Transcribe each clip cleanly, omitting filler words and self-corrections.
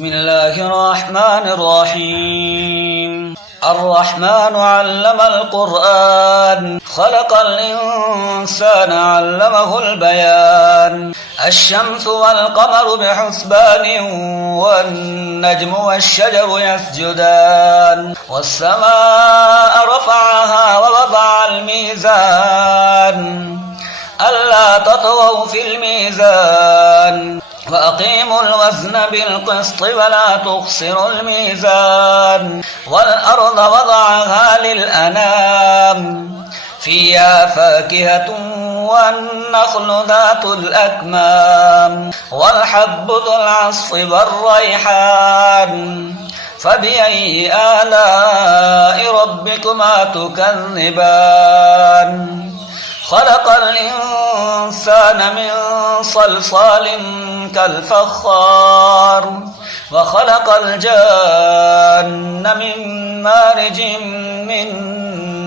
بسم الله الرحمن الرحيم الرحمن علم القرآن خلق الإنسان علمه البيان الشمس والقمر بحسبان والنجم والشجر يسجدان والسماء رفعها ووضع الميزان ألا تطغوا في الميزان وأقيموا الوزن بالقسط ولا تخسروا الميزان والأرض وضعها للأنام فيها فاكهة والنخل ذات الأكمام والحب ذو العصف والريحان فبأي آلاء ربكما تكذبان خلق الإنسان من صلصال كالفخار وخلق الجان من مارج من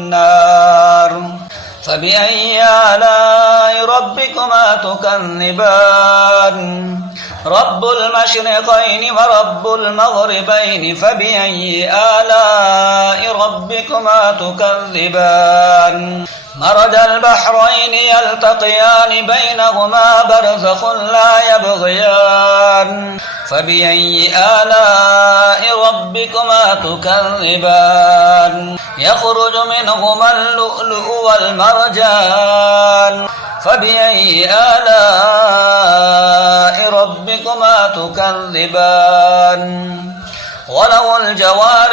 نار فبأي آلاء ربكما تكذبان رب المشرقين ورب المغربين فبأي آلاء ربكما تكذبان مرج البحرين يلتقيان بينهما برزخ لا يبغيان فبأي آلاء ربكما تكذبان يخرج منهما اللؤلؤ والمرجان فبأي آلاء ربكما تكذبان وله الجوار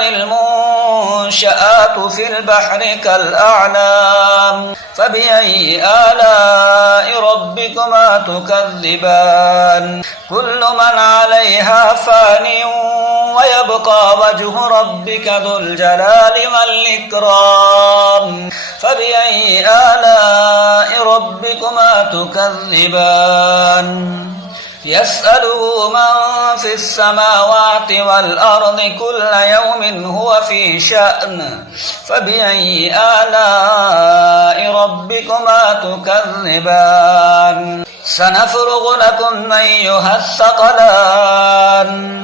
المنشآت في البحر كالأعلام فبأي آلاء ربكما تكذبان كل من عليها فان ويبقى وجه ربك ذو الجلال والإكرام فبأي آلاء ربكما تكذبان يسأله من في السماوات والأرض كل يوم هو في شأن فبأي آلاء ربكما تكذبان سنفرغ لكم أيها الثقلان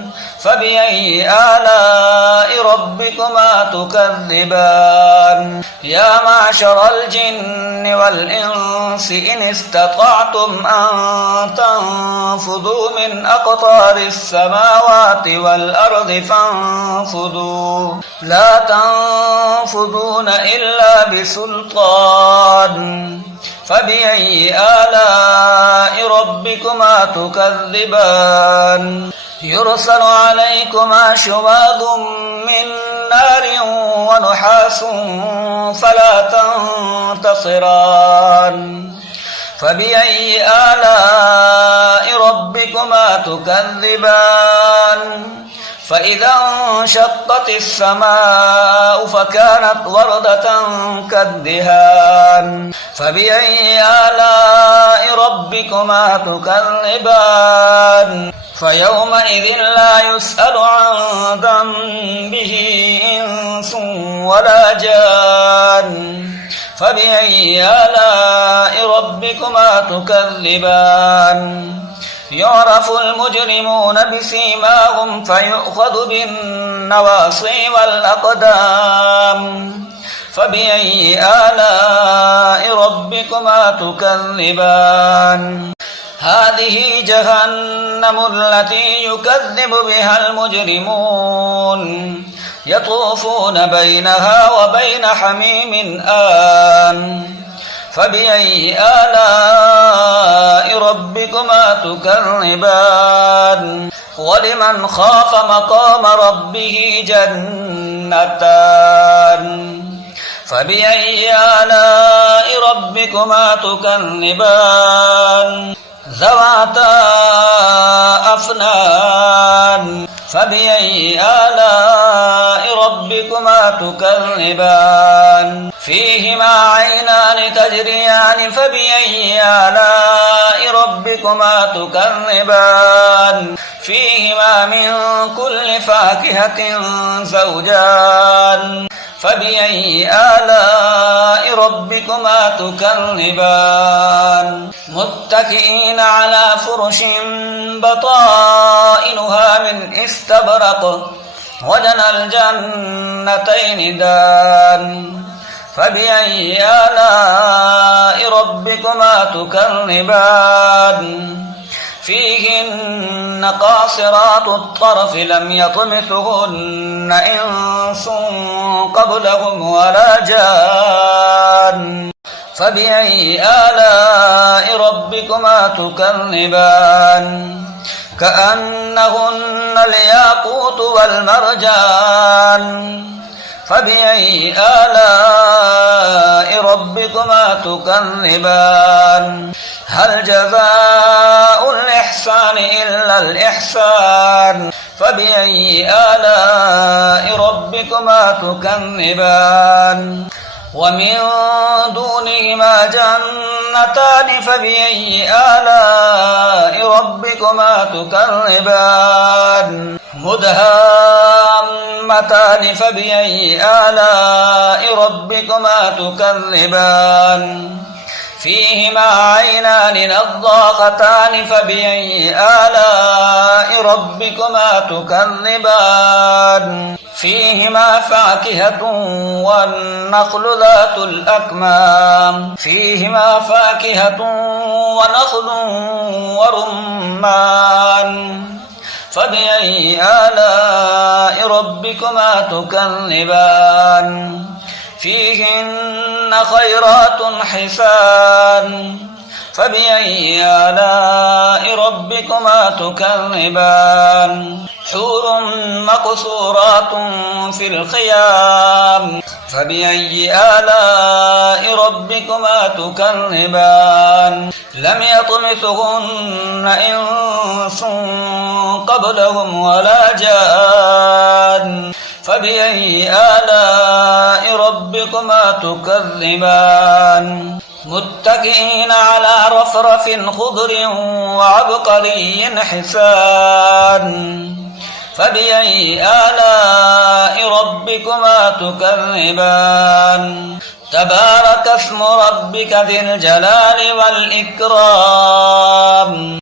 فبأي آلاء ربكما تكذبان يا معشر الجن والإنس إن استطعتم أن تنفذوا من أقطار السماوات والأرض فانفذوا لا تنفذون إلا بسلطان فبأي آلاء ربكما تكذبان يرسل عليكما شواظ من نار ونحاس فلا تنتصران فبأي آلاء ربكما تكذبان فإذا انشقت السماء فكانت وردة كالدهان فبأي آلاء ربكما تكذبان فيومئذ لا يسأل عن ذنبه إنس ولا جان فبأي آلاء ربكما تكذبان يعرف المجرمون بسيماهم فيؤخذ بالنواصي والأقدام فبأي آلاء ربكما تكذبان هذه جهنم التي يكذب بها المجرمون يطوفون بينها وبين حميم آن فبأي آلاء ربكما تكذبان ولمن خاف مقام ربه جنتان فبأي آلاء ربكما تكذبان ذواتا أفنان فبأي آلاء ربكما تكذبان فيهما عينان تجريان فبأي آلاء ربكما تكذبان فيهما من كل فاكهة زوجان فبأي آلاء ربكما تكذبان متكئين على فرش بطائنها من استبرق وجنى الجنتين دان فبأي آلاء ربكما تكذبان فيهن قاصرات الطرف لم يطمثهن إنس قبلهم ولا جان فبأي آلاء ربكما تكذبان كأنهن الياقوت والمرجان فبأي آلاء ربكما تكذبان هل جزاء الإحسان إلا الإحسان فبأي آلاء ربكما تكذبان ومن دونهما جنتان فبأي آلاء ربكما تكذبان مدهامتان فبأي آلاء ربكما تكذبان فيهما عينان نضاختان فبأي آلاء ربكما تكذبان فيهما فاكهة والنخل ذات الأكمام فيهما فاكهة ونخل ورمان فبأي آلاء ربكما تكذبان فيهن خيرات حسان فبأي آلاء ربكما تكذبان حور مقصورات في الخيام فبأي آلاء ربكما تكذبان لم يطمثهن إنس قبلهم ولا جان فبأي آلاء ربكما تكذبان متكئين على رفرف خضر وعبقري حسان فبأي آلاء ربكما تكذبان تبارك اسم ربك ذي الجلال والإكرام